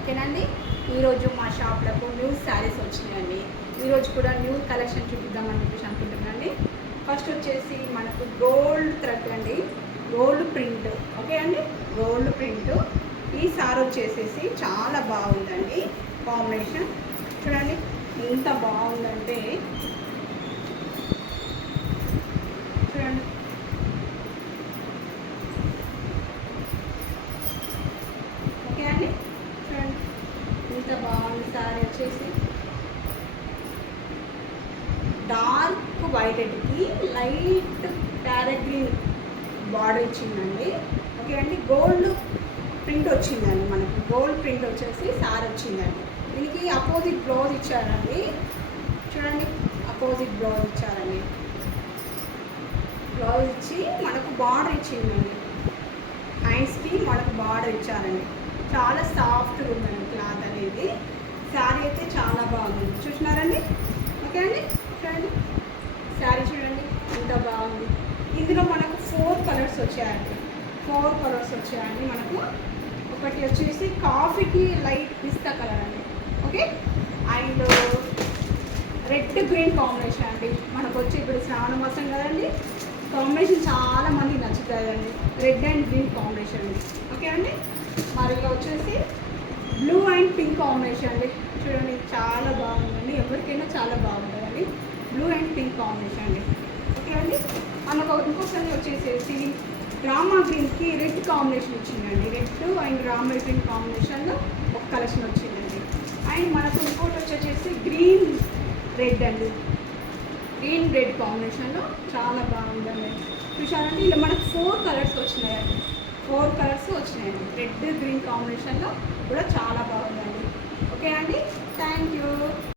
ఓకేనండి. ఈరోజు మా షాప్లకు న్యూ శారీస్ వచ్చినాయండి. ఈరోజు కూడా న్యూ కలెక్షన్ చూపిద్దామని చెప్పేసి అనుకుంటున్నానండి. ఫస్ట్ వచ్చేసి మనకు గోల్డ్ థ్రెడ్ అండి, గోల్డ్ ప్రింట్. ఓకే అండి, గోల్డ్ ప్రింట్. ఈ సారీ వచ్చేసేసి చాలా బాగుందండి కాంబినేషన్. చూడండి ఎంత బాగుందంటే చూడండి. ఓకే అండి, చూడండి ఎంత బాగుంది సారీ. వచ్చేసి డార్క్ వైలెట్కి లైట్ ప్యారెట్ గ్రీన్ బార్డర్ ఇచ్చిందండి. ఓకే అండి, గోల్డ్ ప్రింట్ వచ్చిందండి. మనకి గోల్డ్ ప్రింట్ వచ్చేసి సారీ వచ్చిందండి. దీనికి అపోజిట్ బ్లౌజ్ ఇచ్చారండి. చూడండి అపోజిట్ బ్లౌజ్ ఇచ్చారండి. బ్లౌజ్ ఇచ్చి మనకు బార్డర్ ఇచ్చిందండి. హ్యాండ్స్కి మనకు బార్డర్ ఇచ్చారండి. చాలా సాఫ్ట్గా ఉందండి క్లాత్ అనేది. శారీ అయితే చాలా బాగుంది. చూసినారండి. ఓకే అండి, చూడండి శారీ చూడండి ఎంత బాగుంది. ఇందులో మనకు 4 కలర్స్ వచ్చాయండి. 4 కలర్స్ వచ్చాయండి మనకు. ఒకటి వచ్చేసి కాఫీకి లైట్ పిస్తా కలర్ అండి. Okay, and red green combination అండి. మనకు వచ్చి ఇప్పుడు శ్రావణ మాసం కదండి, కాంబినేషన్ చాలా మందికి నచ్చుతుందండి. రెడ్ అండ్ గ్రీన్ కాంబినేషన్ అండి. ఓకే అండి, మరి వచ్చేసి బ్లూ అండ్ పింక్ కాంబినేషన్ అండి. చూడండి చాలా బాగుందండి, ఎవరికైనా చాలా బాగుంటుందండి. బ్లూ అండ్ పింక్ కాంబినేషన్ అండి. ఓకే అండి, మనకు ఇంకొకసారి వచ్చేసేసి రామా గ్రీన్కి రెడ్ కాంబినేషన్ వచ్చిందండి. రెడ్ అండ్ రామా గ్రీన్ కాంబినేషన్లో ఒక కలెక్షన్ వచ్చిందండి. అండ్ మనకు ఇంకోటి వచ్చేసి గ్రీన్ రెడ్ అండి. గ్రీన్ రెడ్ కాంబినేషన్లో చాలా బాగుందండి. చూసారండి, ఇలా మనకు 4 కలర్స్ వచ్చినాయండి. 4 కలర్స్ వచ్చినాయండి. రెడ్ గ్రీన్ కాంబినేషన్లో కూడా చాలా బాగుందండి. ఓకే అండి, థ్యాంక్ యూ.